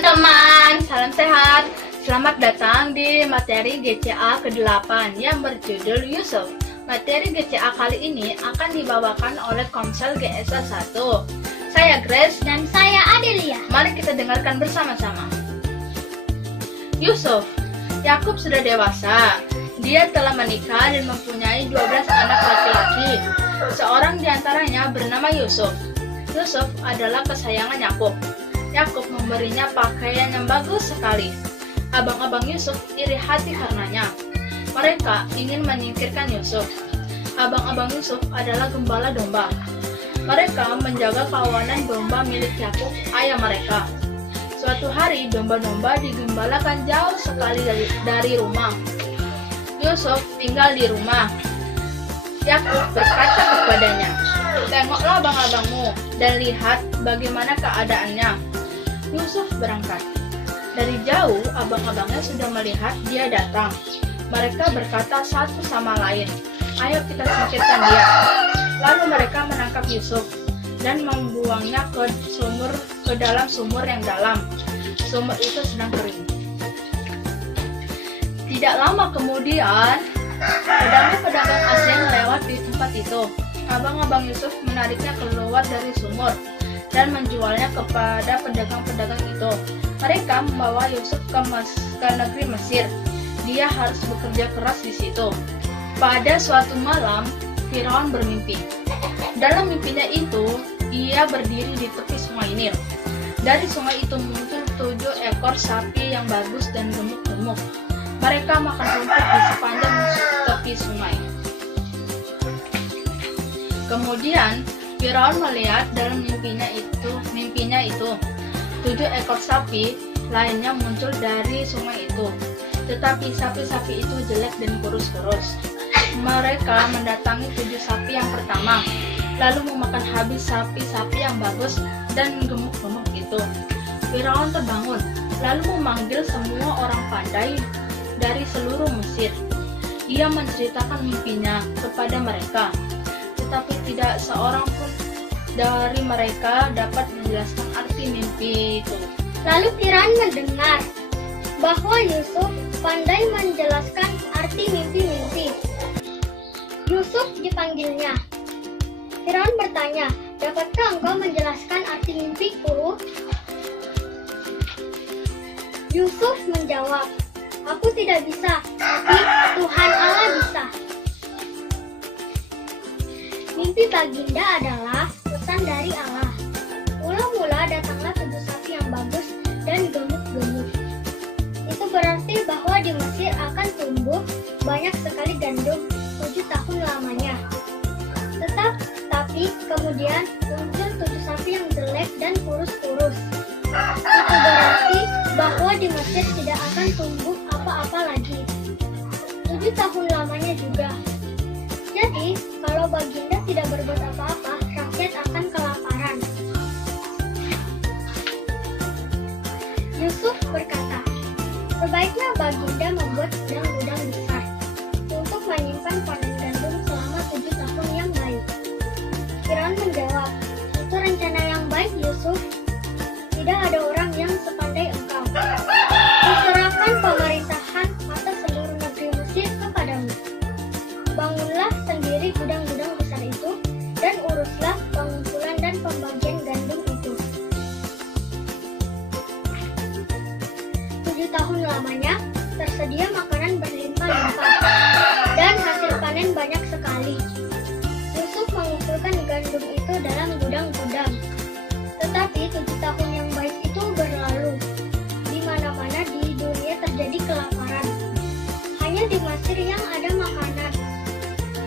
teman-teman, salam sehat. Selamat datang di materi GCA ke-8 yang berjudul Yusuf. Materi GCA kali ini akan dibawakan oleh Komsel GSA 1. Saya Grace dan saya Adelia. Mari kita dengarkan bersama-sama. Yusuf, Yakub sudah dewasa. Dia telah menikah dan mempunyai 12 anak laki-laki. Seorang di antaranya bernama Yusuf. Yusuf adalah kesayangan Yakub. Yakub memberinya pakaian yang bagus sekali. Abang-abang Yusuf iri hati karenanya. Mereka ingin menyingkirkan Yusuf. Abang-abang Yusuf adalah gembala domba. Mereka menjaga kawanan domba milik Yakub, ayah mereka. Suatu hari domba-domba digembalakan jauh sekali dari rumah. Yusuf tinggal di rumah. Yakub berkata kepadanya, "Tengoklah abang-abangmu dan lihat bagaimana keadaannya." Yusuf berangkat. Dari jauh, abang-abangnya sudah melihat dia datang. Mereka berkata satu sama lain, "Ayo kita singkirkan dia." Lalu mereka menangkap Yusuf dan membuangnya ke dalam sumur yang dalam. Sumur itu sedang kering. Tidak lama kemudian, pedagang-pedagang asing lewat di tempat itu. Abang-abang Yusuf menariknya keluar dari sumur dan menjualnya kepada pedagang-pedagang itu. Mereka membawa Yusuf ke negeri Mesir. Dia harus bekerja keras di situ. Pada suatu malam, Firaun bermimpi. Dalam mimpinya itu, ia berdiri di tepi sungai Nil. Dari sungai itu muncul 7 ekor sapi yang bagus dan gemuk-gemuk. Mereka makan rumput di sepanjang tepi sungai. Kemudian, Firaun melihat dalam mimpinya itu 7 ekor sapi lainnya muncul dari sungai itu. Tetapi sapi-sapi itu jelek dan kurus-kurus. Mereka mendatangi 7 sapi yang pertama, lalu memakan habis sapi-sapi yang bagus dan gemuk-gemuk itu. Firaun terbangun, lalu memanggil semua orang pandai dari seluruh Mesir. Ia menceritakan mimpinya kepada mereka, tetapi tidak seorang pun dari mereka dapat menjelaskan arti mimpi itu. Lalu Firaun mendengar bahwa Yusuf pandai menjelaskan arti mimpi-mimpi. Yusuf dipanggilnya. Firaun bertanya, "Dapatkah engkau menjelaskan arti mimpiku?" Yusuf menjawab, "Aku tidak bisa, tapi Tuhan Allah bisa." Mimpi baginda adalah pesan dari Allah. Mula-mula datanglah 7 sapi yang bagus dan gemuk-gemuk. Itu berarti bahwa di Mesir akan tumbuh banyak sekali gandum 7 tahun lamanya. Tapi kemudian muncul 7 sapi yang jelek dan kurus-kurus. Itu berarti bahwa di Mesir tidak akan tumbuh apa-apa lagi 7 tahun lamanya juga. Jadi, kalau baginda tidak berbuat apa-apa, rakyat akan kelaparan. Yusuf berkata, "Sebaiknya baginda membuat gudang-gudang besar untuk menyimpan panen gandum selama 7 tahun yang baik." Firaun menjawab, "Itu rencana yang baik, Yusuf. Tidak ada orang yang sepandai engkau. Kuserahkan pemerintahan atas seluruh negeri Mesir kepadamu. Bangunlah sendiri gudang-gudang besar itu dan uruslah pengumpulan dan pembagian gandum itu. 7 tahun lamanya tersedia makanan berlimpah-limpah dan hasil panen banyak sekali." Yusuf mengumpulkan gandum itu dalam gudang-gudang. Tetapi 7 tahun yang baik itu berlalu. Di mana-mana di dunia terjadi kelaparan. Hanya di Mesir yang ada makanan.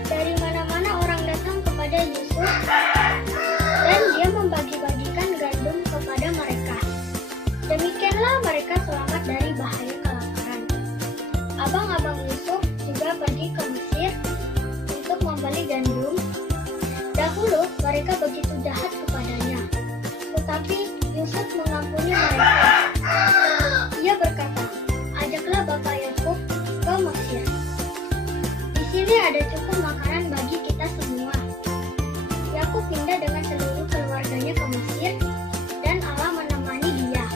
Dari mana-mana orang datang kepada Yusuf dan dia membagi-bagikan gandum kepada mereka. Demikianlah mereka selamat dari bahaya kelaparan. Abang-abang Yusuf juga pergi ke Mesir untuk membeli gandum. Dahulu mereka begitu jahat kepadanya, tetapi Yusuf mengampuni mereka. Ia berkata, "Ajaklah bapak Yakub ke Mesir. Di sini ada cukup makanan bagi kita semua." Yakub pindah dengan seluruh keluarganya ke Mesir dan Allah menemani dia.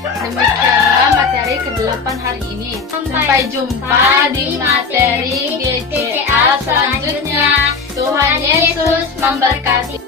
Demikianlah materi ke-8 hari ini. Sampai jumpa di materi GCA selanjutnya. Tuhan Yesus memberkati.